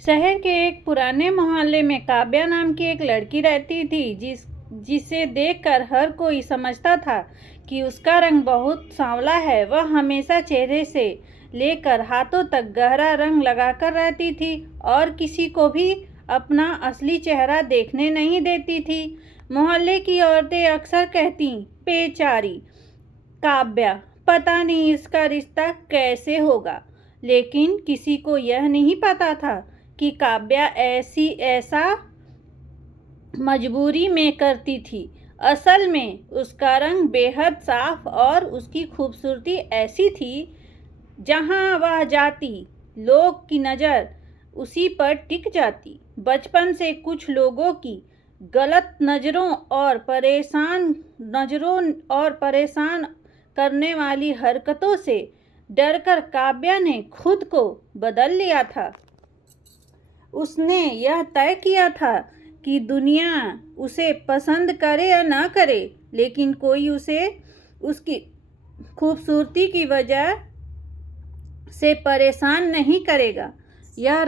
शहर के एक पुराने मोहल्ले में काव्या नाम की एक लड़की रहती थी जिसे देखकर हर कोई समझता था कि उसका रंग बहुत सांवला है। वह हमेशा चेहरे से लेकर हाथों तक गहरा रंग लगाकर रहती थी और किसी को भी अपना असली चेहरा देखने नहीं देती थी। मोहल्ले की औरतें अक्सर कहती, बेचारी काव्या, पता नहीं इसका रिश्ता कैसे होगा। लेकिन किसी को यह नहीं पता था कि काव्या ऐसा मजबूरी में करती थी। असल में उसका रंग बेहद साफ और उसकी खूबसूरती ऐसी थी, जहां वह जाती लोग की नज़र उसी पर टिक जाती। बचपन से कुछ लोगों की गलत नज़रों और परेशान करने वाली हरकतों से डरकर काव्या ने खुद को बदल लिया था। उसने यह तय किया था कि दुनिया उसे पसंद करे या न करे, लेकिन कोई उसे उसकी खूबसूरती की वजह से परेशान नहीं करेगा। यह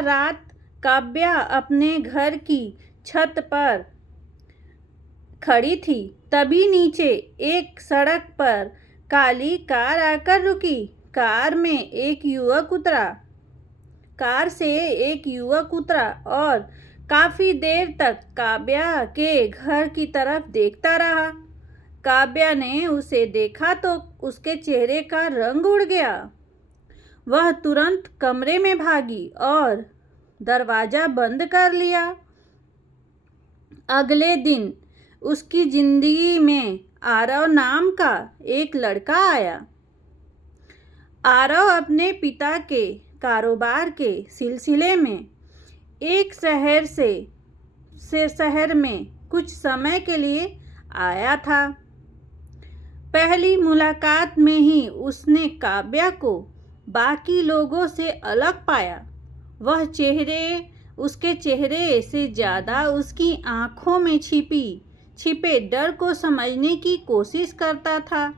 रात काव्या अपने घर की छत पर खड़ी थी। तभी नीचे एक सड़क पर काली कार आकर रुकी। कार से एक युवक उतरा और काफी देर तक काव्या के घर की तरफ देखता रहा। काव्या ने उसे देखा तो उसके चेहरे का रंग उड़ गया। वह तुरंत कमरे में भागी और दरवाजा बंद कर लिया। अगले दिन उसकी जिंदगी में आरव नाम का एक लड़का आया। आरव अपने पिता के कारोबार के सिलसिले में एक शहर में कुछ समय के लिए आया था। पहली मुलाकात में ही उसने काव्या को बाकी लोगों से अलग पाया। उसके चेहरे से ज़्यादा उसकी आंखों में छिपे डर को समझने की कोशिश करता था।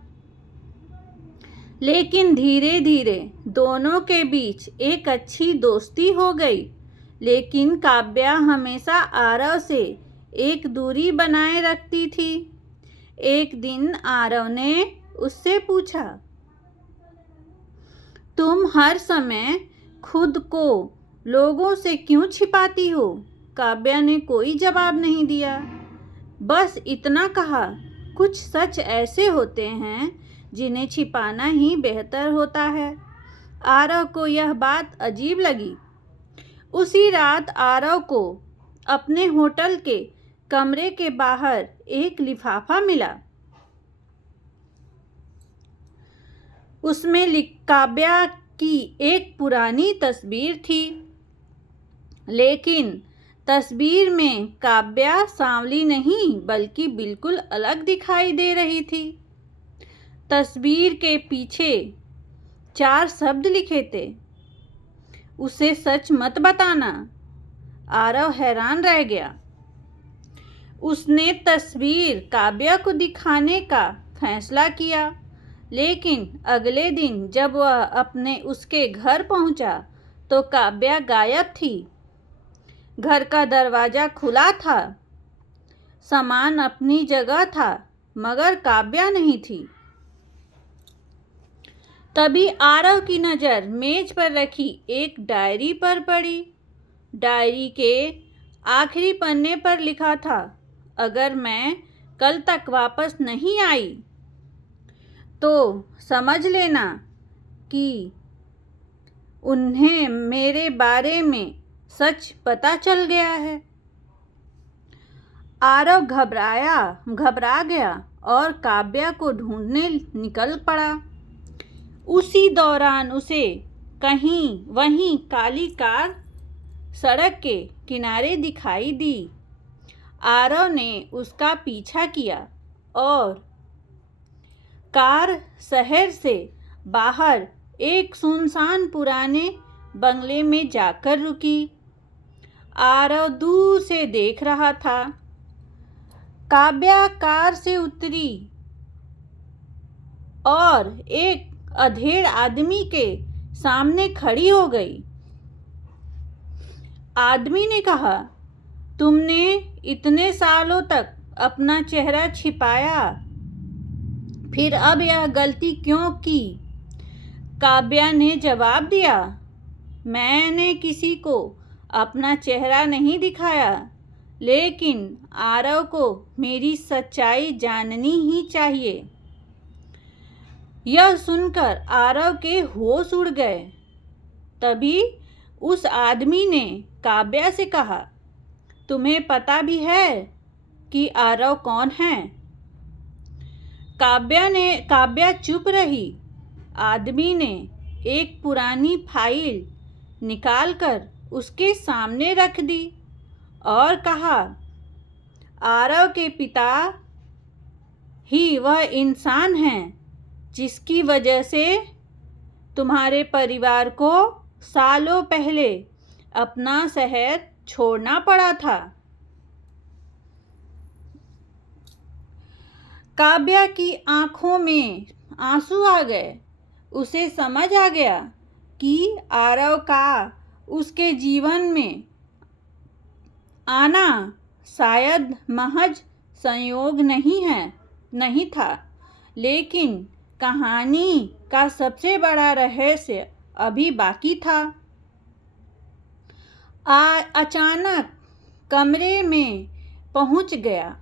लेकिन धीरे धीरे दोनों के बीच एक अच्छी दोस्ती हो गई। लेकिन काव्या हमेशा आरव से एक दूरी बनाए रखती थी। एक दिन आरव ने उससे पूछा, तुम हर समय खुद को लोगों से क्यों छिपाती हो? काव्या ने कोई जवाब नहीं दिया, बस इतना कहा, कुछ सच ऐसे होते हैं जिन्हें छिपाना ही बेहतर होता है। आरव को यह बात अजीब लगी। उसी रात आरव को अपने होटल के कमरे के बाहर एक लिफाफा मिला। उसमें काव्या की एक पुरानी तस्वीर थी। लेकिन तस्वीर में काव्या सांवली नहीं बल्कि बिल्कुल अलग दिखाई दे रही थी। तस्वीर के पीछे 4 शब्द लिखे थे, उसे सच मत बताना। आरव हैरान रह गया। उसने तस्वीर काव्या को दिखाने का फैसला किया। लेकिन अगले दिन जब वह उसके घर पहुंचा तो काव्या गायब थी। घर का दरवाजा खुला था, सामान अपनी जगह था, मगर काव्या नहीं थी। तभी आरव की नज़र मेज पर रखी एक डायरी पर पड़ी। डायरी के आखिरी पन्ने पर लिखा था, अगर मैं कल तक वापस नहीं आई तो समझ लेना कि उन्हें मेरे बारे में सच पता चल गया है। आरव घबरा गया और काव्या को ढूंढने निकल पड़ा। उसी दौरान उसे वहीं काली कार सड़क के किनारे दिखाई दी। आरव ने उसका पीछा किया और कार शहर से बाहर एक सुनसान पुराने बंगले में जाकर रुकी। आरव दूर से देख रहा था। काव्या कार से उतरी और एक अधेड़ आदमी के सामने खड़ी हो गई। आदमी ने कहा, तुमने इतने सालों तक अपना चेहरा छिपाया, फिर अब यह गलती क्यों की? काव्या ने जवाब दिया, मैंने किसी को अपना चेहरा नहीं दिखाया, लेकिन आरव को मेरी सच्चाई जाननी ही चाहिए। यह सुनकर आरव के होश उड़ गए। तभी उस आदमी ने काव्या से कहा, तुम्हें पता भी है कि आरव कौन है? काव्या चुप रही। आदमी ने एक पुरानी फाइल निकालकर उसके सामने रख दी और कहा, आरव के पिता ही वह इंसान हैं जिसकी वजह से तुम्हारे परिवार को सालों पहले अपना शहर छोड़ना पड़ा था। काव्या की आंखों में आंसू आ गए। उसे समझ आ गया कि आरव का उसके जीवन में आना शायद महज संयोग नहीं था, लेकिन कहानी का सबसे बड़ा रहस्य अभी बाकी था। अचानक कमरे में पहुंच गया।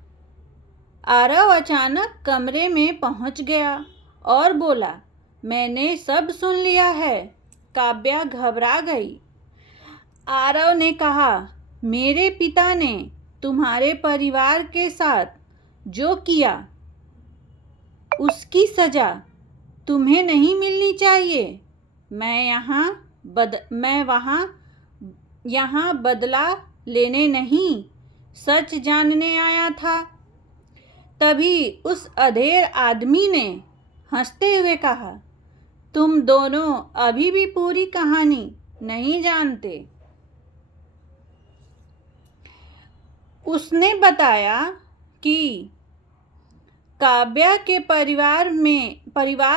आरव अचानक कमरे में पहुंच गया और बोला, मैंने सब सुन लिया है। काव्या घबरा गई। आरव ने कहा, मेरे पिता ने तुम्हारे परिवार के साथ जो किया उसकी सजा तुम्हें नहीं मिलनी चाहिए। मैं यहाँ बदला लेने नहीं, सच जानने आया था। तभी उस अधेड़ आदमी ने हंसते हुए कहा, तुम दोनों अभी भी पूरी कहानी नहीं जानते। उसने बताया कि काव्या के परिवार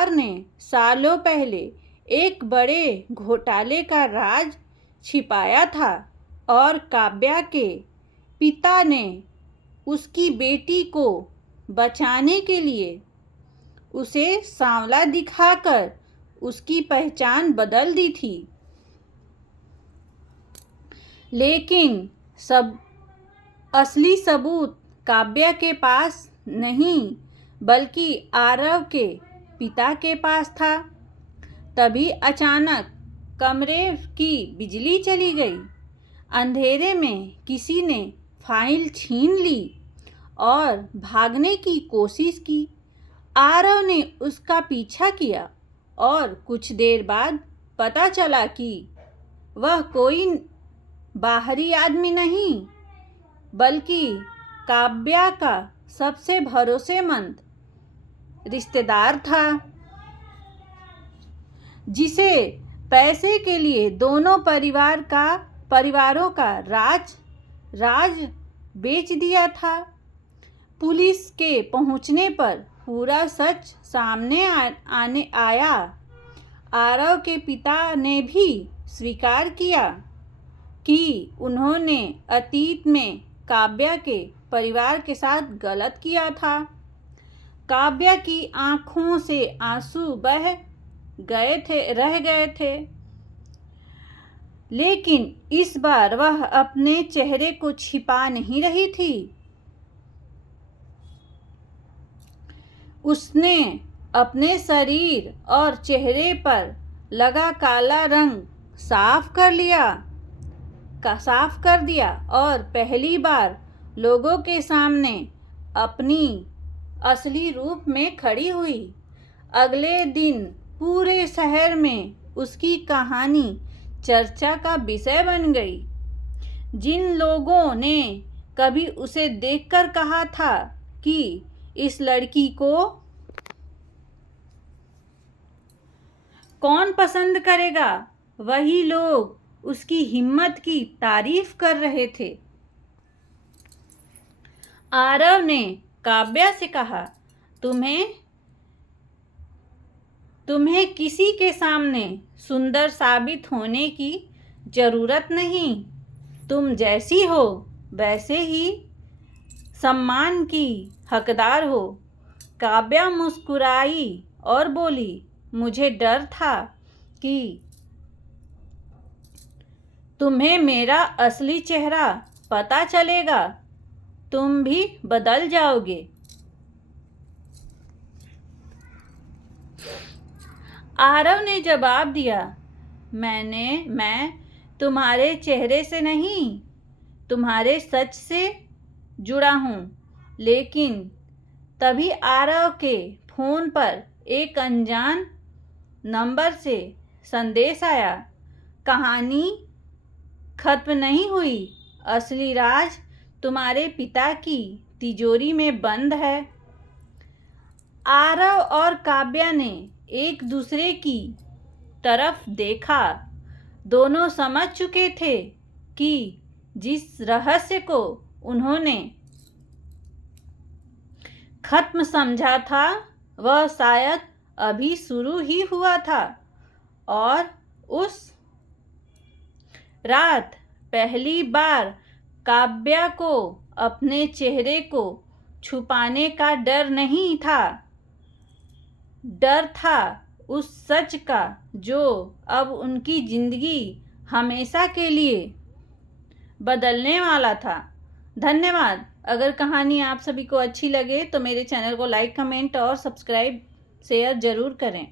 ने सालों पहले एक बड़े घोटाले का राज छिपाया था और काव्या के पिता ने उसकी बेटी को बचाने के लिए उसे सांवला दिखाकर उसकी पहचान बदल दी थी। लेकिन असली सबूत काव्या के पास नहीं, बल्कि आरव के पिता के पास था। तभी अचानक कमरे की बिजली चली गई। अंधेरे में किसी ने फाइल छीन ली और भागने की कोशिश की। आरव ने उसका पीछा किया और कुछ देर बाद पता चला कि वह कोई बाहरी आदमी नहीं, बल्कि काव्या का सबसे भरोसेमंद रिश्तेदार था, जिसे पैसे के लिए दोनों परिवारों का राज बेच दिया था। पुलिस के पहुंचने पर पूरा सच सामने आया। आरव के पिता ने भी स्वीकार किया कि उन्होंने अतीत में काव्या के परिवार के साथ गलत किया था। काव्या की आंखों से आंसू रह गए थे, लेकिन इस बार वह अपने चेहरे को छिपा नहीं रही थी। उसने अपने शरीर और चेहरे पर लगा काला रंग साफ कर दिया और पहली बार लोगों के सामने अपनी असली रूप में खड़ी हुई। अगले दिन पूरे शहर में उसकी कहानी चर्चा का विषय बन गई। जिन लोगों ने कभी उसे देखकर कहा था कि इस लड़की को कौन पसंद करेगा, वही लोग उसकी हिम्मत की तारीफ कर रहे थे। आरव ने काव्या से कहा, तुम्हें किसी के सामने सुंदर साबित होने की जरूरत नहीं। तुम जैसी हो वैसे ही सम्मान की हकदार हो। काव्या मुस्कुराई और बोली, मुझे डर था कि तुम्हें मेरा असली चेहरा पता चलेगा, तुम भी बदल जाओगे। आरव ने जवाब दिया, मैं तुम्हारे चेहरे से नहीं, तुम्हारे सच से जुड़ा हूँ। लेकिन तभी आरव के फ़ोन पर एक अनजान नंबर से संदेश आया, कहानी खत्म नहीं हुई, असली राज तुम्हारे पिता की तिजोरी में बंद है। आरव और काव्या ने एक दूसरे की तरफ देखा। दोनों समझ चुके थे कि जिस रहस्य को उन्होंने खत्म समझा था वह शायद अभी शुरू ही हुआ था। और उस रात पहली बार काव्या को अपने चेहरे को छुपाने का डर नहीं था, डर था उस सच का जो अब उनकी ज़िंदगी हमेशा के लिए बदलने वाला था। धन्यवाद। अगर कहानी आप सभी को अच्छी लगे तो मेरे चैनल को लाइक, कमेंट और सब्सक्राइब शेयर ज़रूर करें।